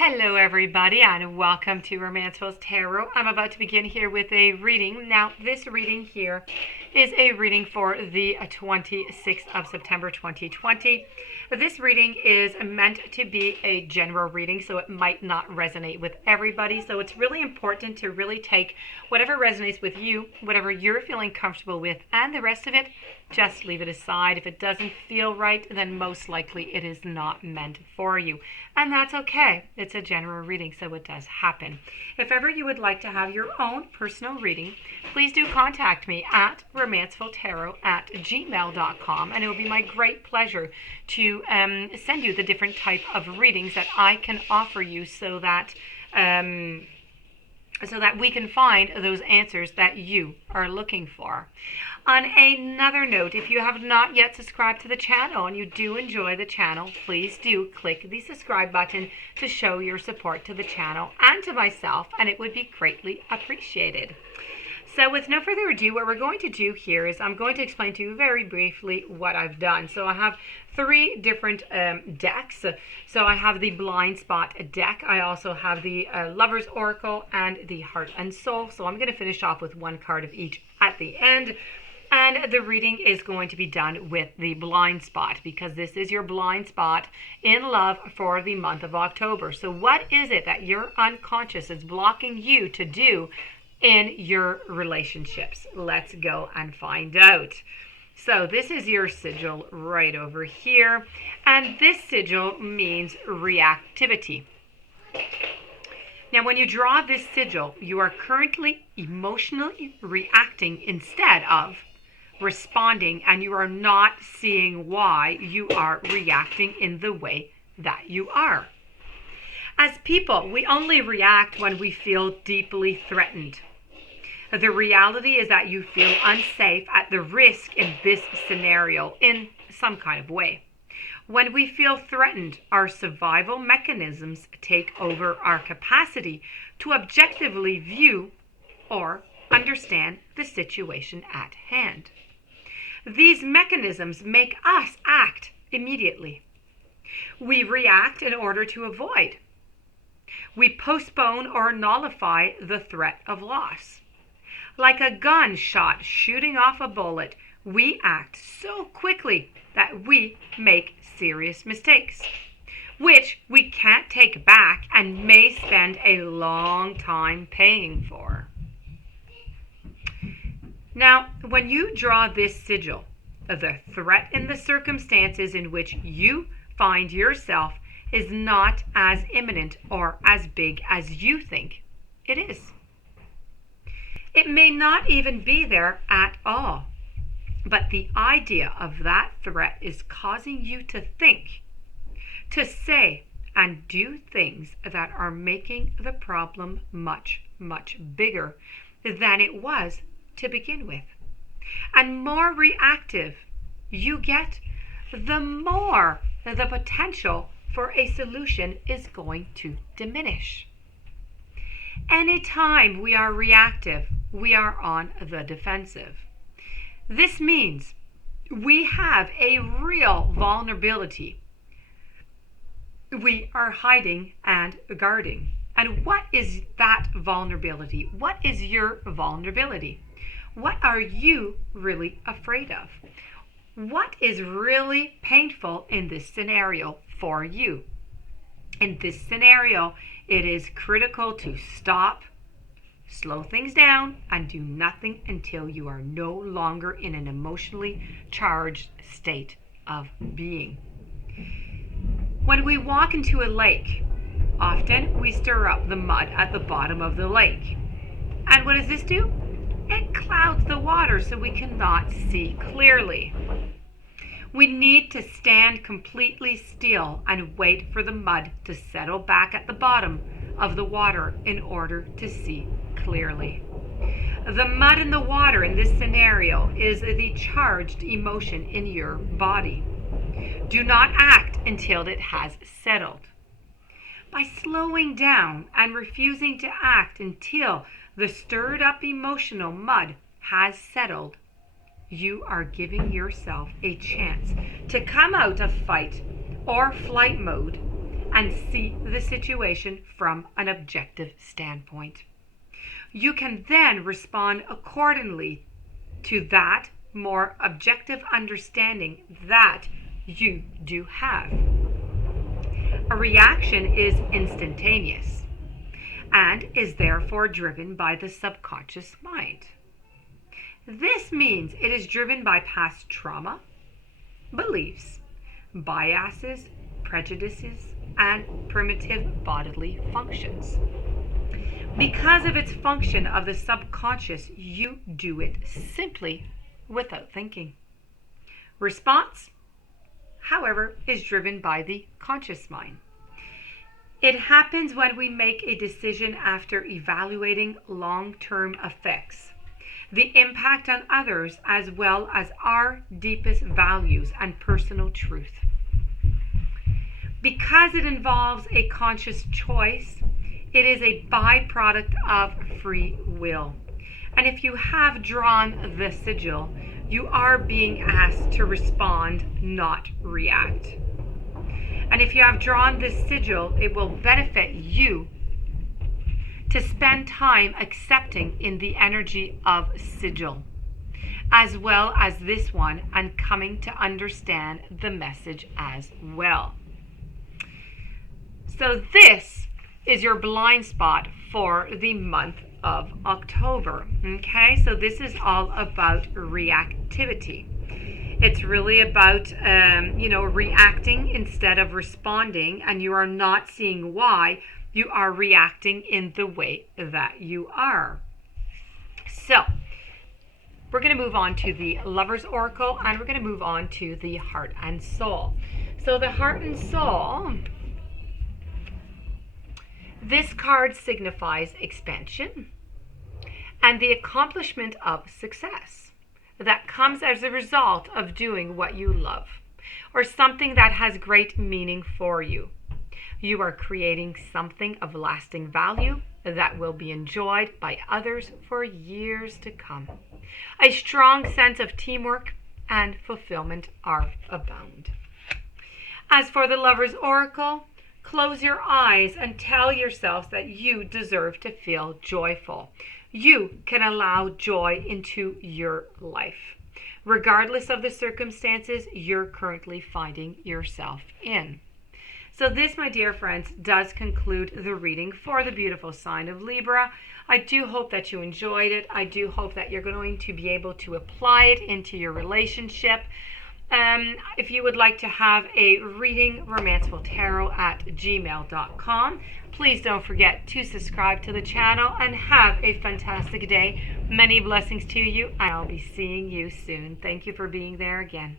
Hello everybody and welcome to Romancefull's Tarot. I'm about to begin here with a reading. Now this reading here is a reading for the 26th of September 2020. This reading is meant to be a general reading, so it might not resonate with everybody. So it's really important to really take whatever resonates with you, whatever you're feeling comfortable with, and the rest of it, just leave it aside. If it doesn't feel right, then most likely it is not meant for you. And that's okay. It's a general reading, so it does happen. If ever you would like to have your own personal reading, please do contact me at romancefulltarot@gmail.com, and it will be my great pleasure to send you the different type of readings that I can offer you so that we can find those answers that you are looking for. On another note, if you have not yet subscribed to the channel and you do enjoy the channel, please do click the subscribe button to show your support to the channel and to myself, and it would be greatly appreciated. So with no further ado, what we're going to do here is I'm going to explain to you very briefly what I've done. So I have three different decks. So I have the Blind Spot deck. I also have the Lover's Oracle and the Heart and Soul. So I'm going to finish off with one card of each at the end. And the reading is going to be done with the blind spot because this is your blind spot in love for the month of October. So what is it that your unconscious is blocking you to do in your relationships? Let's go and find out. So this is your sigil right over here, and this sigil means reactivity. Now when you draw this sigil, you are currently emotionally reacting instead of responding, and you are not seeing why you are reacting in the way that you are. As people, we only react when we feel deeply threatened. The reality is that you feel unsafe at the risk in this scenario in some kind of way. When we feel threatened, our survival mechanisms take over our capacity to objectively view or understand the situation at hand. These mechanisms make us act immediately. We react in order to avoid. We postpone or nullify the threat of loss. Like a gun shot shooting off a bullet, we act so quickly that we make serious mistakes, which we can't take back and may spend a long time paying for. Now, when you draw this sigil, the threat in the circumstances in which you find yourself is not as imminent or as big as you think it is. It may not even be there at all, but the idea of that threat is causing you to think, to say, and do things that are making the problem much, much bigger than it was to begin with. And more reactive you get, the more the potential for a solution is going to diminish. Anytime we are reactive, we are on the defensive. This means we have a real vulnerability. We are hiding and guarding. And what is that vulnerability? What is your vulnerability? What are you really afraid of? What is really painful in this scenario for you? In this scenario, it is critical to stop, slow things down, and do nothing until you are no longer in an emotionally charged state of being. When we walk into a lake, often we stir up the mud at the bottom of the lake. And what does this do? It clouds the water so we cannot see clearly. We need to stand completely still and wait for the mud to settle back at the bottom of the water in order to see clearly. The mud in the water in this scenario is the charged emotion in your body. Do not act until it has settled. By slowing down and refusing to act until the stirred up emotional mud has settled, you are giving yourself a chance to come out of fight or flight mode and see the situation from an objective standpoint. You can then respond accordingly to that more objective understanding that you do have. A reaction is instantaneous and is therefore driven by the subconscious mind. This means it is driven by past trauma, beliefs, biases, prejudices, and primitive bodily functions. Because of its function of the subconscious, you do it simply without thinking. Response, however, is driven by the conscious mind. It happens when we make a decision after evaluating long-term effects, the impact on others, as well as our deepest values and personal truth. Because it involves a conscious choice, it is a byproduct of free will. And if you have drawn the sigil, you are being asked to respond, not react. And if you have drawn this sigil, it will benefit you to spend time accepting in the energy of sigil, as well as this one, and coming to understand the message as well. So this is your blind spot for the month of October. Okay, so this is all about reactivity. It's really about, reacting instead of responding, and you are not seeing why you are reacting in the way that you are. So, we're going to move on to the Lover's Oracle, and we're going to move on to the Heart and Soul. So, the Heart and Soul, this card signifies expansion and the accomplishment of success that comes as a result of doing what you love or something that has great meaning for you. You are creating something of lasting value that will be enjoyed by others for years to come. A strong sense of teamwork and fulfillment are abound. As for the Lover's Oracle, close your eyes and tell yourselves that you deserve to feel joyful. You can allow joy into your life, regardless of the circumstances you're currently finding yourself in. So this, my dear friends, does conclude the reading for the beautiful sign of Libra. I do hope that you enjoyed it. I do hope that you're going to be able to apply it into your relationship. If you would like to have a reading, romancefulltarot@gmail.com. Please don't forget to subscribe to the channel and have a fantastic day. Many blessings to you, and I'll be seeing you soon. Thank you for being there again.